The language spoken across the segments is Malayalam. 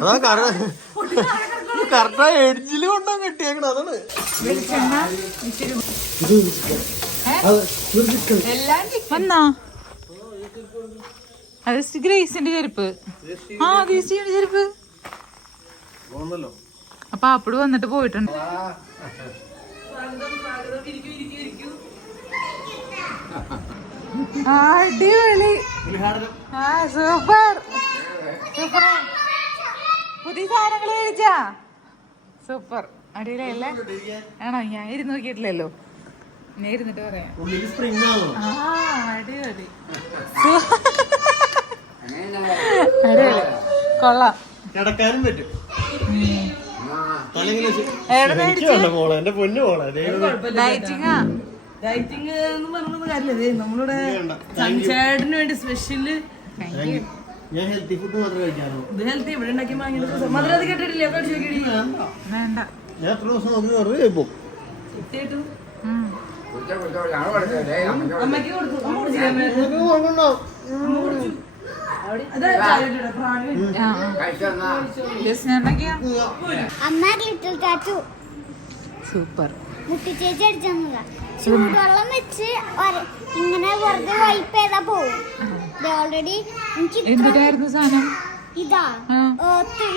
അതാ കറക്റ്റാ എഡ്ജില് കൊണ്ടാ കെട്ടിയേക്കണ. അതാണ് അത് ഗ്രേസിന്റെ ചെരുപ്പ്. ആ ഗ്രേസിന്റെ ചെരുപ്പ്. അപ്പൊ അപ്പട് വന്നിട്ട് പോയിട്ടുണ്ട്. അടിപൊളി. Super super. പുതിയ സാധനങ്ങൾ മേടിച്ചാ സൂപ്പർ. അടിപൊളിയല്ലേ? ആണോ? ഞാൻ ഇരുന്ന് നോക്കിയിട്ടില്ലല്ലോ. ഞാൻ ഇരുന്നിട്ട് പറയാം. അടിപൊളി അടിപൊളി കൊള്ളാം. കിടക്കാനും പറ്റും. ഡയറ്റിങ് എന്ന് പറഞ്ഞത് കാര്യമില്ലേ? നമ്മളുടെ സൺചേട്ടന് വേണ്ടി സ്പെഷ്യല് ഞാൻ ഹെൽത്തി ഫുഡ് മാത്രമേ കഴിക്കാറുള്ളൂ. ഇത് ഹെൽത്തി എവിടെ ഉണ്ടാക്കി വാങ്ങിയത്? മധുരം അത് കേട്ടിട്ടില്ലേ? വേണ്ട. ഞാൻ എത്ര ദിവസം നോക്കി വെറുതെ കഴിപ്പോ. അമ്മക്ക് കൊടുത്തു. സൂപ്പർ. മുട്ടിച്ചേച്ചി അടിച്ചതാ. ചൂടുവെള്ളം വെച്ച് ഇങ്ങനെ വെറുതെ വൈപ്പ് ചെയ്താ പോവും. ഓൾറെഡി എന്തായിരുന്നു സാധനം? ഇതാ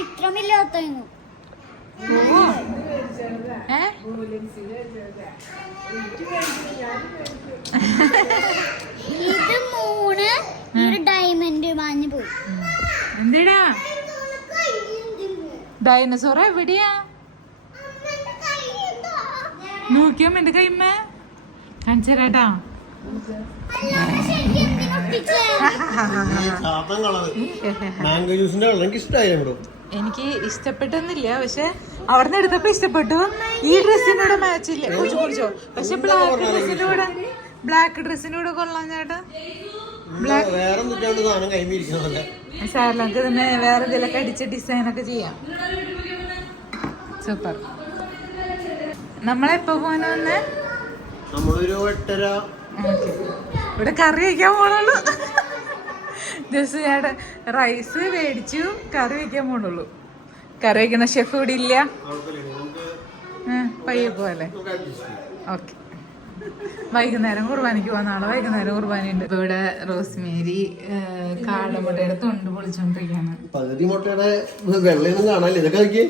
ഇത്ര വലിയ ഓത്തായിരുന്നു. ഇത് 3 ഡയമണ്ട് മാഞ്ഞു പോയി. എന്തിനാ? ഡൈനസോർ എവിടെയാ? നോക്കിയോ എന്റെ കൈമ്മ കാണിച്ചേരാട്ടാ. എനിക്ക് ഇഷ്ടപ്പെട്ടൊന്നുമില്ല. പക്ഷെ അവിടുന്ന് എടുത്തപ്പോ ഇഷ്ടപ്പെട്ടു. ഈ ഡ്രസ്സിനോട് മാച്ച് ഇല്ല. കുടിച്ചോ കുടിച്ചോ. പക്ഷെ ബ്ലാക്ക് ഡ്രസ്സിനോട് കൊള്ളാം ചേട്ടാ. സാറിലൊക്കെ തന്നെ വേറെ ഇതിലൊക്കെ അടിച്ച ഡിസൈൻ ഒക്കെ ചെയ്യാം. സൂപ്പർ. നമ്മളെപ്പോ പോകാൻ വന്നേ? ഇവിടെ കറി വയ്ക്കാൻ പോണുള്ളൂ. ജസ്റ്റ് ചേട്ടാ റൈസ് മേടിച്ചു, കറി വയ്ക്കാൻ പോണുള്ളൂ. കറി വയ്ക്കുന്ന ഷെഫ് ഇവിടെ ഇല്ല. പയ്യെ പോവല്ലേ? ഓക്കെ. വൈകുന്നേരം കുർബാനയ്ക്ക് പോവാ. നാളെ വൈകുന്നേരം കുർബാനയുണ്ട്. ഇപ്പൊ ഇവിടെ റോസ്മേരി കാടമുട്ടയുടെ തൊണ്ട് പൊളിച്ചോണ്ടിരിക്കാണ്. പകുതി മുട്ടയുടെ വെള്ളയൊന്നും കാണാനില്ല. ഇതൊക്കെ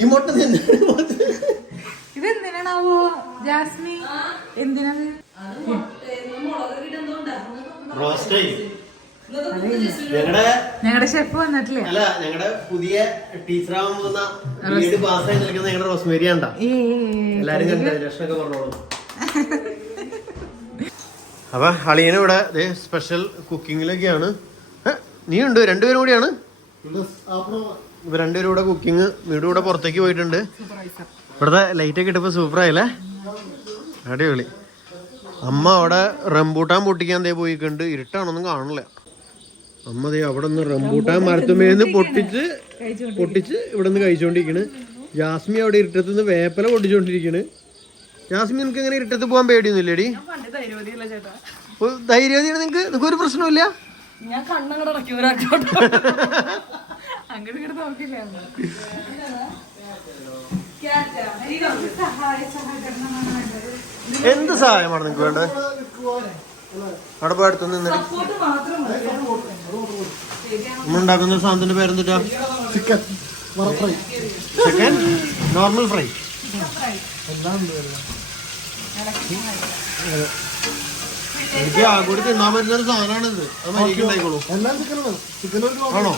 ഈ മുട്ട ഇതെന്തിനാണാവോ ജാസ്മി? എന്തിനാണ്? ഞങ്ങളുടെ ഷെഫ് വന്നിട്ടില്ലേ? അല്ല, ഞങ്ങളുടെ പുതിയ ടീച്ചറാവാൻ പോകുന്ന പാസ്സായി നിൽക്കുന്ന ഞങ്ങളുടെ റോസ്മേരി ആണ്ടാ. എല്ലാരും കണ്ടു ലക്ഷണമൊക്കെ പറഞ്ഞോളൂ. അപ്പൊ അളിയന് ഇവിടെ സ്പെഷ്യൽ കുക്കിങ്ങിലൊക്കെയാണ്. നീ ഉണ്ട്? രണ്ടുപേരും കൂടിയാണ്. ഇപ്പൊ രണ്ടുപേരും കൂടെ കുക്കിങ്. വീട് കൂടെ പുറത്തേക്ക് പോയിട്ടുണ്ട്. ഇവിടുത്തെ ലൈറ്റ് ഒക്കെ ഇട്ടപ്പോ സൂപ്പറായില്ലേ? അടിപൊളി. അമ്മ അവിടെ റംബൂട്ടാൻ പൊട്ടിക്കാൻ പോയിട്ടുണ്ട്. ഇരുട്ടാണൊന്നും കാണില്ല. അമ്മ അവിടെ നിന്ന് റംബൂട്ടാൻ മരത്തുമേന്ന് പൊട്ടിച്ച് ഇവിടെ നിന്ന് കഴിച്ചോണ്ടിരിക്കണ്. ജാസ്മി അവിടെ ഇരുട്ടത്ത് നിന്ന് വേപ്പല പൊട്ടിച്ചോണ്ടിരിക്കണ്. ജാസ്മി, നിനക്ക് എങ്ങനെ ഇരുട്ടത്ത് പോകാൻ പേടിയൊന്നുമില്ലേടി? ധൈര്യവതിയാണ് നിനക്ക്? നിനക്ക് ഒരു പ്രശ്നമില്ല? എന്ത് സഹായമാണ് നിനക്ക് വേണ്ടത്? അവിടെ പോയി അടുത്ത് നിന്ന് നമ്മളുണ്ടാക്കുന്ന സാധനത്തിന്റെ പേരെന്തിട്ടാ? Chicken normal fry. എനിക്ക് ആകൂടി തിന്നാൻ പറ്റുന്ന ഒരു സാധനമാണിത്. അത് മരിക്ക് ഉണ്ടായിക്കോളൂ. ആണോ?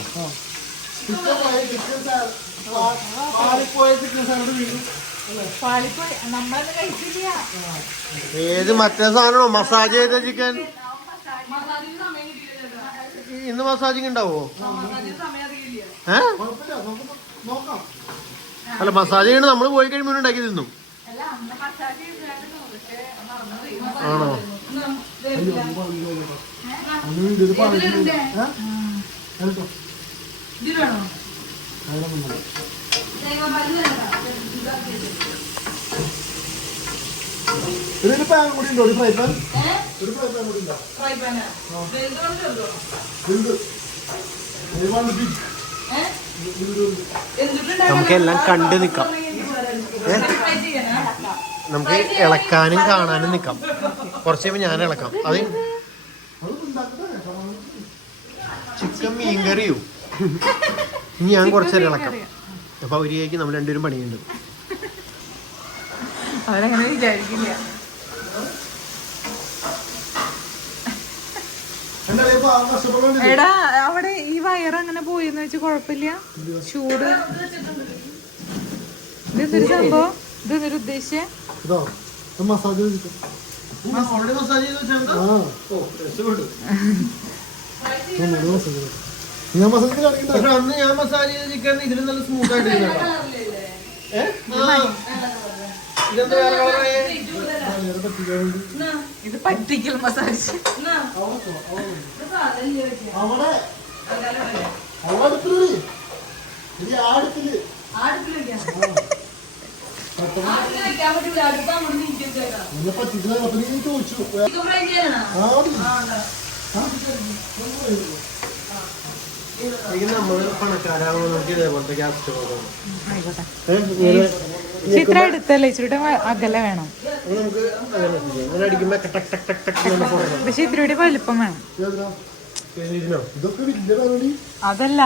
ഏത് മറ്റേ സാധനമാണോ? മസാജ് ചെയ്ത ചിക്കൻ. ഇന്ന് മസാജിങ് ഉണ്ടാവോ? അല്ല, മസാജ് ചെയ്യണ നമ്മള് പോയി കഴിയുമ്പോൾ ഉണ്ടാക്കി തിന്നും. ആണോ? ഇതിന് പാൻ കൂടി ഉണ്ടോ? ഒരു ഫ്രൈ പാൻ കൂടി ഉണ്ടോ? ഫ്രൈ പാനാ ചെറുതോ ഉണ്ട്. I want big. നമുക്കെല്ലാം കണ്ട് നിക്കാം. നമുക്ക് ഇളക്കാനും കാണാനും നിക്കാം. കുറച്ച് കഴിയുമ്പോൾ ഞാൻ ഇളക്കാം. അത് ചിക്കൻ മീൻകറിയോ ഇനി ഞാൻ കുറച്ചേരം ഇളക്കാം. അപ്പൊ അവരിലേക്ക് നമ്മൾ രണ്ടുപേരും പണിയുണ്ട്. അവരങ്ങനെ വിചാരിക്കില്ല. എടാ അവിടെ ഈ വയറങ്ങനെ പോയെന്ന് വെച്ച് കുഴപ്പമില്ല. ചൂട് ഇതെന്തൊരു സംഭവം? ഇതെന്തൊരു ഉദ്ദേശിച്ചേ? മസാജ് ഞാൻ മസാജ് കാണിക്കണ്ട. അന്ന് ഞാൻ മസാല ചെയ്ത ചിക്കൻ ഇതിന് നല്ല സ്മൂത്ത് ആയിട്ട് ഇത് പറ്റിക്കൽ മസാജ്. അവിടെ അടുപ്പില് അടുപ്പില് എന്നെ പറ്റിക്കുന്ന ചോദിച്ചു. നമ്മള് പണക്കാരാകുമ്പോൾ നമുക്ക് ഇതേപോലത്തെ ഗ്യാസ് സ്റ്റവ് ആയിക്കോട്ടെ. ചിത്ര എടുത്തല്ലേ ഇച്ചിരി അകലെ വേണം. നമുക്ക് അങ്ങനെ അടിക്കുമ്പോ ടക് ടക് ടക് ടക് എന്ന് പോകണം. പക്ഷെ ഇത്തിരി വലിപ്പം വേണം. ഇതൊക്കെ വലിയ പരിപാടി. അതല്ല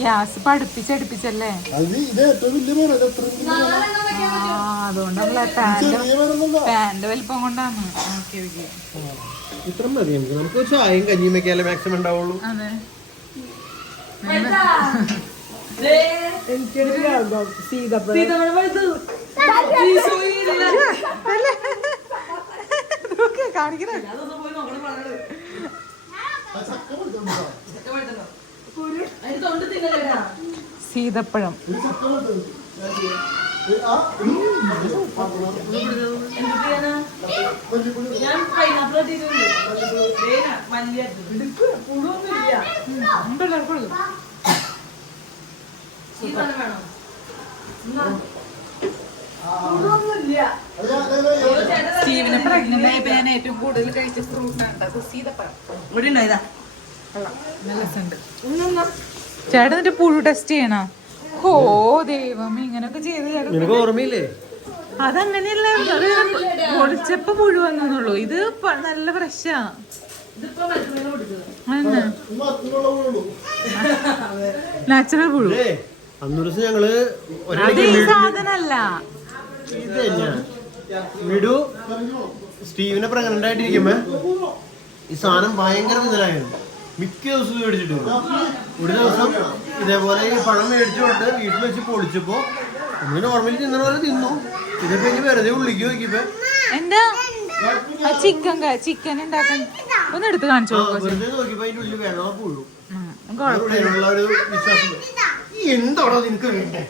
ഗ്യാസ് പഠിപ്പിച്ചല്ലേ. ഇത് ഏറ്റവും വലിയ പേരാ. അതുകൊണ്ടല്ല പാന്റെ വലിപ്പം കൊണ്ടാണ്. ഓക്കെ ഓക്കെ ഇത്ര മതി നമുക്ക്. നമുക്ക് ചായയും കഞ്ഞിയും വെക്കാല്ലേ മാക്സിമം ഉണ്ടാവുള്ളൂ. അതെ കാണിക്കണേ. സീതപ്പഴം ഞാൻ പൈനാപ്പിൾ മല്ലിയ സ്റ്റീവിനെ പ്രഗ്നന്റ് ആയപ്പോ ഞാൻ ഏറ്റവും കൂടുതൽ കഴിച്ച ഫ്രൂട്ട് ആണ് സീതപ്പഴം. ഇവിടെ ഉണ്ടായതാ നല്ല രസമുണ്ട്. ചേട്ടൻ എന്നിട്ട് പുഴു ടെസ്റ്റ് ചെയ്യണോ? ഓ ദൈവം, ഇങ്ങനൊക്കെ ചെയ്ത് ചേട്ടൻ. നിനക്ക് ഓർമ്മയില്ലേ? അതങ്ങനെയല്ല, അത് പൊളിച്ചപ്പോ പുഴു വന്നുള്ളൂ. ഇത് നല്ല ഫ്രഷാ. നാച്ചുറൽ പുഴു. അന്നൊരു ദിവസം ഞങ്ങള് അത് ഈ സാധനല്ല. ഇത് തന്നെയാ വിടു സ്റ്റീവിനെ പ്രഗ്നന്റ് ആയിട്ടിരിക്കുമ്പോ ഈ സാധനം ഭയങ്കര ഇതിലായിരുന്നു. മിക്ക ദിവസവും മേടിച്ചിട്ടുണ്ട്. ഒരു ദിവസം ഇതേപോലെ ഈ പഴം മേടിച്ചുകൊണ്ട് വീട്ടിൽ വെച്ച് പൊളിച്ചപ്പോ നമ്മൾ നോർമലി തിന്നുന്ന പോലെ തിന്നു. ഇതൊക്കെ ഇനി വെറുതെ ഉള്ളിക്ക് നോക്കിയപ്പോ എന്താ ചിക്കൻ ഉണ്ടാക്കാൻ ഒന്ന് എടുത്ത് കാണിച്ചു വെറുതെ നോക്കിയപ്പോ അതിന്റെ ഉള്ളിൽ വെള്ളം പുഴു. ഉള്ള ഒരു വിശ്വാസം. എന്താണോ നിനക്ക് വേണ്ടേ?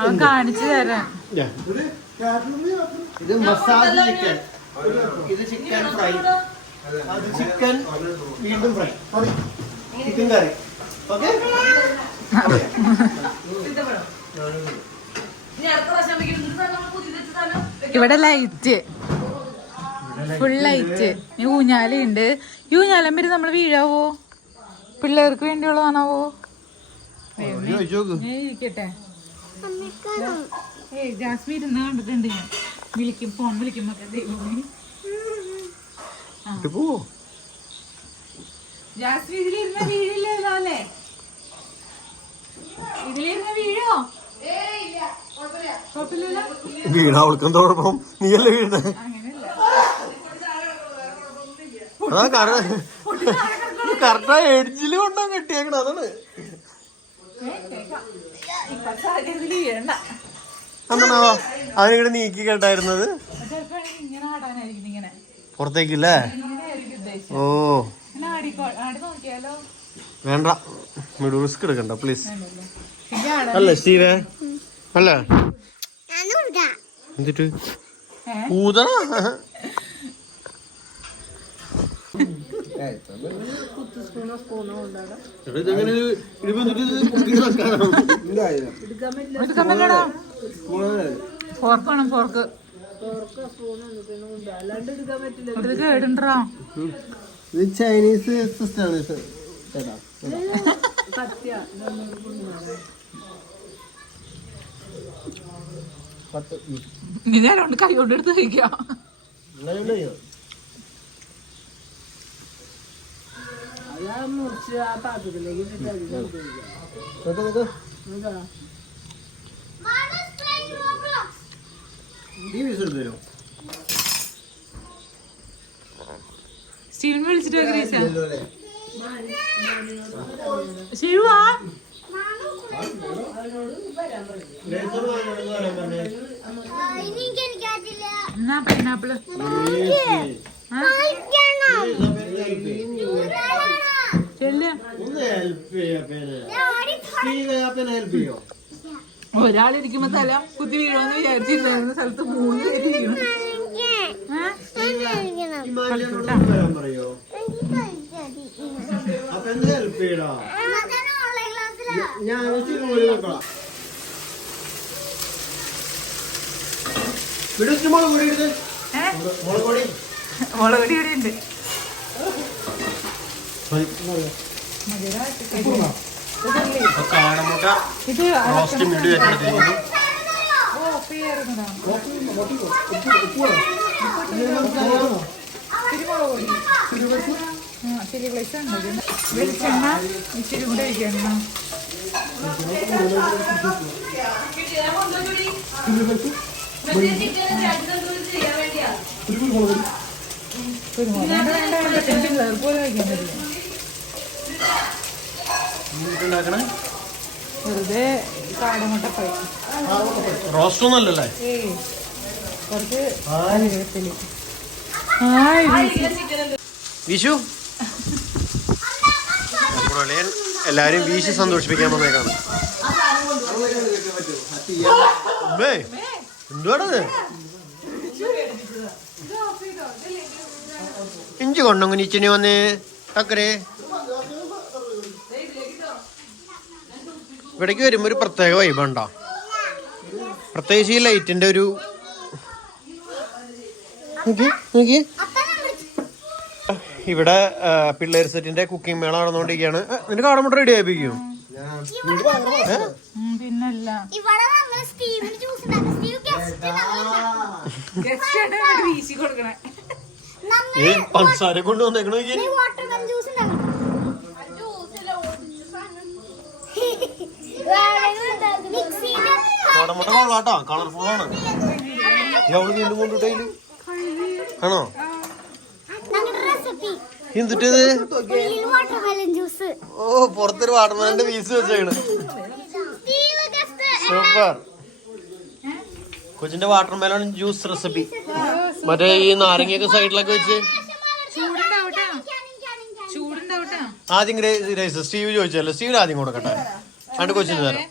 അവൻ കാണിച്ചു തരാൻ. ഇത് മസാല ചിക്കൻ, ഇത് ചിക്കൻ ഫ്രൈ, അത് ചിക്കൻ വീണ്ടും ഫ്രൈ, ചിക്കൻ കറി. ഓക്കെ ഇവിടെ ലൈറ്റ്, ഫുൾ ലൈറ്റ്. ഈ ഊഞ്ഞാലുണ്ട്. ഈ ഊഞ്ഞാലം വരെ നമ്മൾ വീഴാവോ? പിള്ളേർക്ക് വേണ്ടിയുള്ളതാണാവോ? ഇരിക്കട്ടെ. ജാസ്മി ഇരുന്ന് കണ്ടിട്ടുണ്ട് ഞാൻ. ഫോൺ വിളിക്കുമ്പോ ജാസ്മി ഇതിലിരുന്ന വീഴില്ലല്ലോ അല്ലേ? ഇതിലിരുന്ന വീഴോ? കുഴപ്പമില്ലല്ലോ. വീണ അവൾക്കെന്തോടൊപ്പം നീയല്ലേ വീണ? അതാ കറക്റ്റാ എഡ്ജില് കൊണ്ടാ കെട്ടിയേക്കണ. അതാണ് എന്താണാവാ അതിനിവിടെ നീക്കി കേട്ടായിരുന്നത്. പുറത്തേക്കില്ലേ? ഓ വേണ്ട, മിഡു റിസ്ക് എടുക്കണ്ട പ്ലീസ്. അല്ലേ സ്റ്റീവേ? അല്ലേ എന്നിട്ട് ഊതണ ഫോർക്ക് വേണം, ഫോർക്ക്. ഇത് കേടുണ്ടോ? ഇത് ചൈനീസ് സിസ്റ്റമാണ് ചേട്ടാ. ഇങ്ങനെ കൊണ്ട് കൈ കൊണ്ട് എടുത്ത് കഴിക്കാം. സ്റ്റീവൻ വിളിച്ചിട്ട് ഗ്രീസ ശിവാ എന്നാ പൈനാപ്പിള് ഒരാളിരിക്കുമ്പോ തല കുത്തി വീഴുമെന്ന് വിചാരിച്ചിരുന്ന സ്ഥലത്ത് 3 പേര് വീഴും. മുളക് പൊടി ഇവിടെ ഉണ്ട്. കാടമുട്ട ഇത് റോസ്റ്റ് മീഡ് വെച്ചിരിക്കുന്നു. ചില്ലി ഫ്ലേക്സ് ഉണ്ട്. വെളിച്ചെണ്ണ ഇച്ചിരി കൂടെ ഒഴിക്കണം. കുരുമുളക് വേണ്ട പിള്ളേർക്ക് പോലും കഴിക്കാൻ പറ്റില്ല. വെറുതെ കാടമുട്ട ഫ്രൈ. റോസ്റ്റ് ഒന്നും അല്ലല്ലേ? കുറച്ച് വിഷു എല്ലാരും വീശി സന്തോഷിപ്പിക്കാൻ വന്നേക്കാണ്. എന്തുവാണത്? ഇഞ്ചി കൊണ്ടങ്ങനെ ഇച്ചിനി വന്ന് ടക്കരെ ഇവിടേക്ക് വരുമ്പോ ഒരു പ്രത്യേക വൈബുണ്ടോ? പ്രത്യേകിച്ച് ഈ ലൈറ്റിന്റെ ഒരു ഇവിടെ പിള്ളേർ സെറ്റിന്റെ കുക്കിംഗ് മേള നടന്നുകൊണ്ടിരിക്കുകയാണ്. നിന്റെ കാടമുട്ട റെഡി ആയിപ്പിക്കും. പിന്നല്ല വീശി കൊടുക്കണേ. പഞ്ചസാര കൊണ്ട് വന്നേക്കണോ? കാടമുട്ട കൊള്ളാട്ടോ, കളർഫുൾ ആണ്. അവള് വീണ്ടും കൊണ്ടുട്ടേല് ആണോ? എന്തിട്ടത്? ഓ, പുറത്തൊരു വാട്ടർമെലന്റെ പീസ് വെച്ചേക്കണ്. സൂപ്പർ. കൊച്ചിന്റെ വാട്ടർമെലൺ ജ്യൂസ് റെസിപ്പി. മറ്റേ ഈ നാരങ്ങയൊക്കെ സൈഡിലൊക്കെ വെച്ച് ആദ്യം ഗ്രേസ് സ്റ്റീവ് ചോദിച്ചല്ലോ. സ്റ്റീവ് ആദ്യം കൊടുക്കട്ടെ, രണ്ട് കൊച്ചിന് തരാം.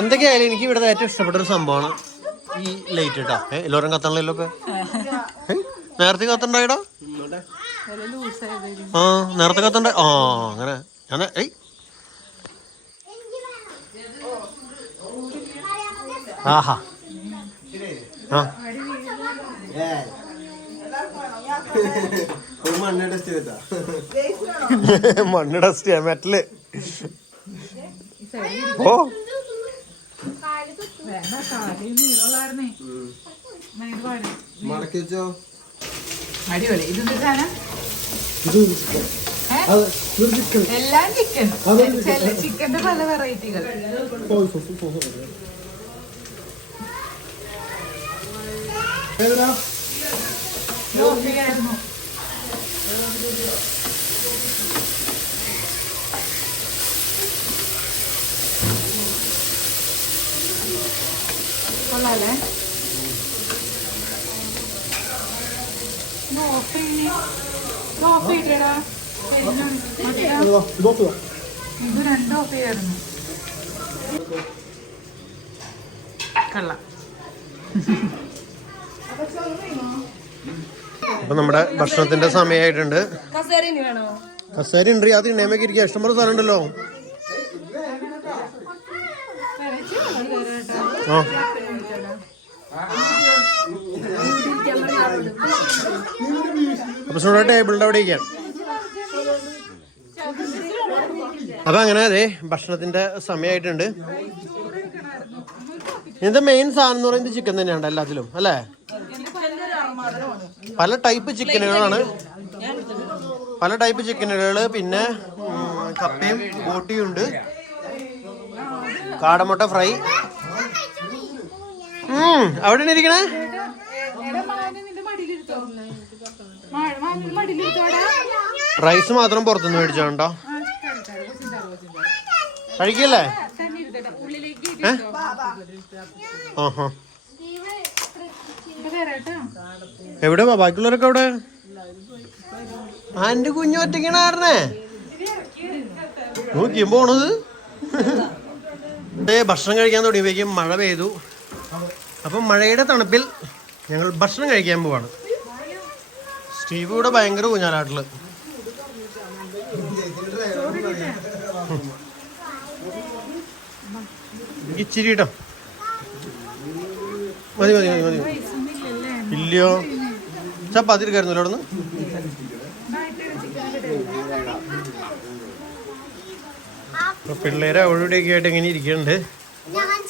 എന്തൊക്കെയായാലും എനിക്ക് ഇവിടെ ഏറ്റവും ഇഷ്ടപ്പെട്ട ഒരു സംഭവമാണ് ഈ ലൈറ്റ് കേട്ടാ. എല്ലാവരും കത്തണല്ലോ. ഒക്കെ നേരത്തെ കത്തണ്ടായിടാ. ആ, നേരത്തെ കത്തണ്ട. ആ, അങ്ങനെ ഞാൻ ആഹാ ആ മണ്ണ് ഡസ്റ്റ് ചെയ്യാൻ മെറ്റല്. ഓ, അടിപൊളി. ഇതെന്താ സാധനം? എല്ലാം ചിക്കൻ. ചിക്കന്റെ പല വെറൈറ്റികൾ. ആയിരുന്നു. കൊള്ളാല്ലേ? ഓഫ് ചെയ്തടാ. ഇത് 2 ഓഫ് ചെയ്യായിരുന്നു. കള്ള. അപ്പൊ നമ്മുടെ ഭക്ഷണത്തിന്റെ സമയമായിട്ടുണ്ട്. വേണോ? കസേര ഉണ്ട്. അത് ഇണയമൊക്കെ ഇരിക്കുക. ഇഷ്ടംപോലെ സ്ഥലം ഉണ്ടല്ലോ. ആ, അപ്പൊ സുണ ടേബിളിന്റെ അവിടെ ഇരിക്കാം. അപ്പൊ അങ്ങനെ അതെ ഭക്ഷണത്തിന്റെ സമയമായിട്ടുണ്ട്. ഇതിന്റെ മെയിൻ സാധനം എന്ന് പറയുന്നത് ചിക്കൻ തന്നെയാണ് എല്ലാത്തിലും അല്ലേ? പല ടൈപ്പ് ചിക്കനുകളാണ്, പല ടൈപ്പ് ചിക്കനുകള്. പിന്നെ കപ്പയും ബോട്ടിയും ഉണ്ട്, കാടമുട്ട ഫ്രൈ. അവിടെ ഇരിക്കണേ. റൈസ് മാത്രം പുറത്തുനിന്ന് മേടിച്ചോണ്ടോ? കഴിക്കല്ലേ? ആഹാ. എവിടെ ബാക്കിയുള്ളവരൊക്കെ അവിടെ? എന്റെ കുഞ്ഞു ഒറ്റയ്ക്കണേ നോക്കിയും പോണത്. ഭക്ഷണം കഴിക്കാൻ തുടങ്ങിയപ്പോഴേക്കും മഴ പെയ്തു. അപ്പം മഴയുടെ തണുപ്പിൽ ഞങ്ങൾ ഭക്ഷണം കഴിക്കാൻ പോവാണ്. സ്റ്റീവ് ഇവിടെ ഭയങ്കര ഊഞ്ഞാലാട്ടില്. ഇച്ചിരി കേട്ടോ. മതി മതി മതി മതി. ഇല്ലയോ ചപ്പാത്തി എടുക്കായിരുന്നല്ലോ അവിടെ നിന്ന്. അപ്പൊ പിള്ളേരെ അവിടെയൊക്കെ ആയിട്ട് ഇങ്ങനെ ഇരിക്കുന്നുണ്ട്.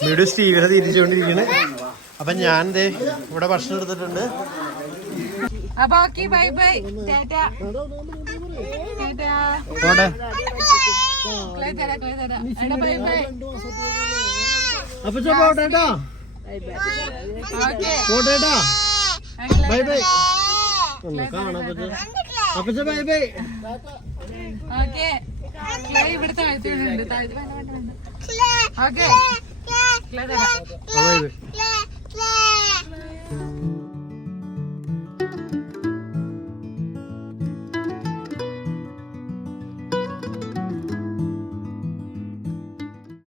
വീട് സ്റ്റീവിനെ തിരിച്ചുകൊണ്ടിരിക്കണ്. അപ്പൊ ഞാൻ ദേ ഇവിടെ ഭക്ഷണം എടുത്തിട്ടുണ്ട്. അപ്പൊ ഓക്കെ, ബൈ ബൈ, ടാറ്റാ. പോട്ടെ. Bye bye. അപ്പൊ പോട്ടേട്ടാ, പോട്ടേട്ടാ. Bye bye. ഒന്ന് കാണാൻ പറ്റും. അപ്പൊ ബൈ ബൈ. ഓക്കെ, ഇവിടെ താഴ്ത്തിയിട്ടുണ്ട്. താഴ്ത്തി വേണ്ട. Okay, bye bye.